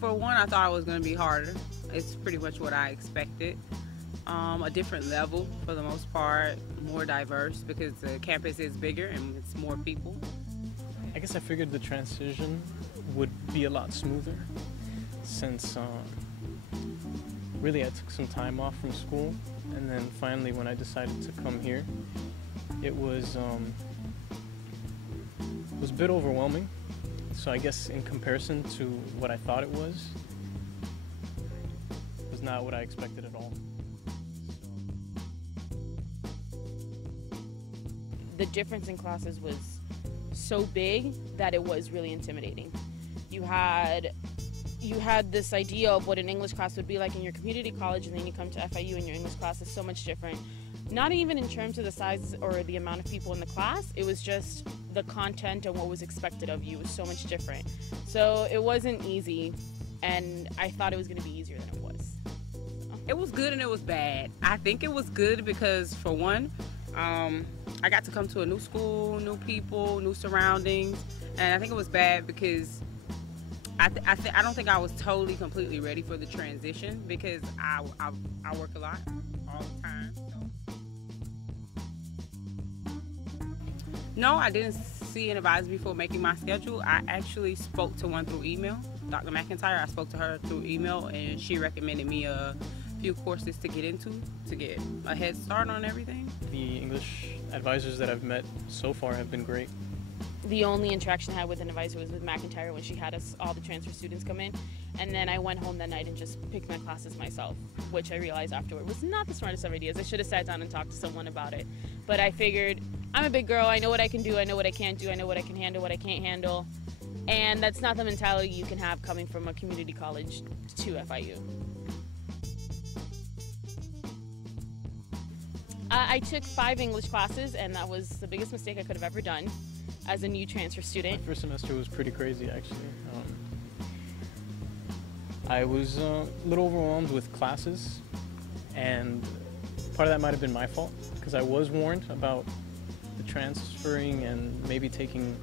For one, I thought it was going to be harder. It's pretty much what I expected. A different level for the most part, more diverse because the campus is bigger and it's more people. I guess I figured the transition would be a lot smoother since really I took some time off from school, and then finally when I decided to come here, it was a bit overwhelming. So I guess in comparison to what I thought it was not what I expected at all. The difference in classes was so big that it was really intimidating. You had this idea of what an English class would be like in your community college, and then you come to FIU and your English class is so much different. Not even in terms of the size or the amount of people in the class, it was just the content and what was expected of you was so much different. So it wasn't easy, and I thought it was going to be easier than it was. It was good and it was bad. I think it was good because, for one, I got to come to a new school, new people, new surroundings, and I think it was bad because I don't think I was totally completely ready for the transition because I work a lot all the time. No, I didn't see an advisor before making my schedule. I actually spoke to one through email, Dr. McIntyre. I spoke to her through email, and she recommended me a few courses to get into to get a head start on everything. The English advisors that I've met so far have been great. The only interaction I had with an advisor was with McIntyre when she had us, all the transfer students, come in. And then I went home that night and just picked my classes myself, which I realized afterward was not the smartest of ideas. I should have sat down and talked to someone about it. But I figured, I'm a big girl, I know what I can do, I know what I can't do, I know what I can handle, what I can't handle. And that's not the mentality you can have coming from a community college to FIU. I took 5 English classes, and that was the biggest mistake I could have ever done as a new transfer student. My first semester was pretty crazy, actually. I was a little overwhelmed with classes, and part of that might have been my fault, because I was warned about the transferring and maybe taking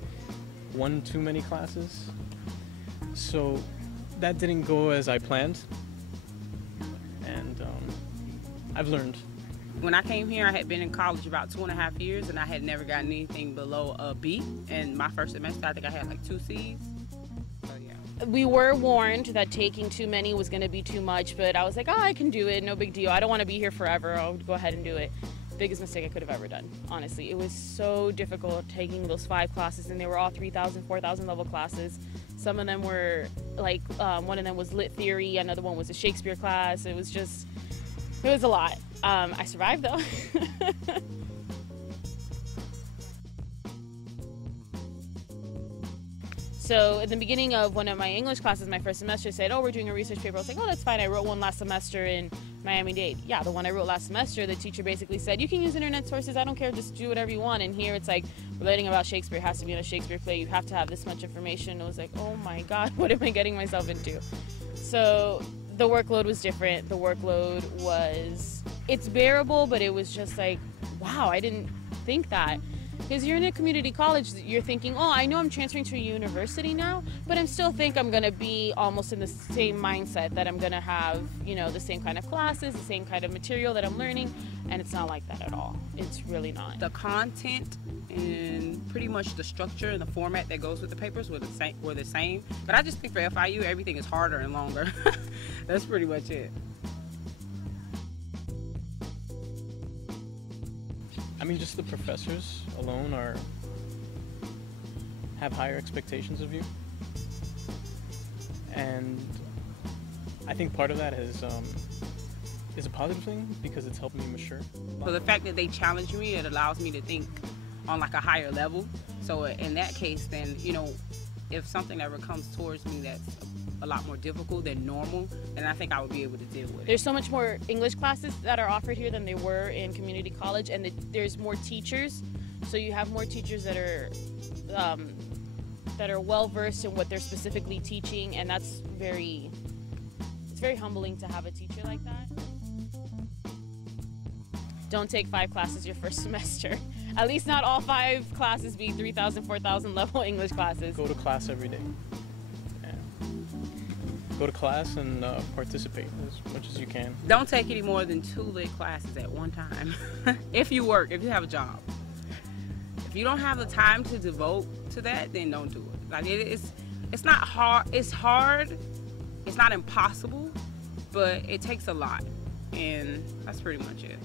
one too many classes. So that didn't go as I planned, and I've learned. When I came here, I had been in college about 2.5 years, and I had never gotten anything below a B. And my first semester, I think I had like 2 C's. So yeah. We were warned that taking too many was going to be too much, but I was like, oh, I can do it, no big deal. I don't want to be here forever. I'll go ahead and do it. Biggest mistake I could have ever done, honestly. It was so difficult taking those 5 classes, and they were all 3,000, 4,000 level classes. Some of them were like, one of them was lit theory, another one was a Shakespeare class. It was a lot. I survived though. So at the beginning of one of my English classes, my first semester, said, oh, we're doing a research paper. I was like, oh, that's fine. I wrote one last semester in Miami-Dade. Yeah, the one I wrote last semester, the teacher basically said, you can use internet sources. I don't care. Just do whatever you want. And here it's like, relating about Shakespeare, it has to be in a Shakespeare play. You have to have this much information. I was like, oh my God, what am I getting myself into? So the workload was different. The workload was, it's bearable, but it was just like, wow, I didn't think that. Because you're in a community college, you're thinking, oh, I know I'm transferring to a university now, but I still think I'm going to be almost in the same mindset that I'm going to have, you know, the same kind of classes, the same kind of material that I'm learning, and it's not like that at all. It's really not. The content and pretty much the structure and the format that goes with the papers were the same. But I just think for FIU, everything is harder and longer. That's pretty much it. I mean, just the professors alone have higher expectations of you, and I think part of that is a positive thing because it's helped me mature. So the fact that they challenge me, it allows me to think on like a higher level. So in that case, then, you know, if something ever comes towards me that's a lot more difficult than normal, then I think I would be able to deal with it. There's so much more English classes that are offered here than there were in community college, and there's more teachers, so you have more teachers that are well versed in what they're specifically teaching, and it's very humbling to have a teacher like that. Don't take 5 classes your first semester. At least not all 5 classes be 3,000, 4,000 level English classes. Go to class every day. go to class and participate as much as you can. Don't take any more than 2 lit classes at one time. If you have a job. If you don't have the time to devote to that, then don't do it. Like it's not hard. It's hard. It's not impossible, but it takes a lot, and that's pretty much it.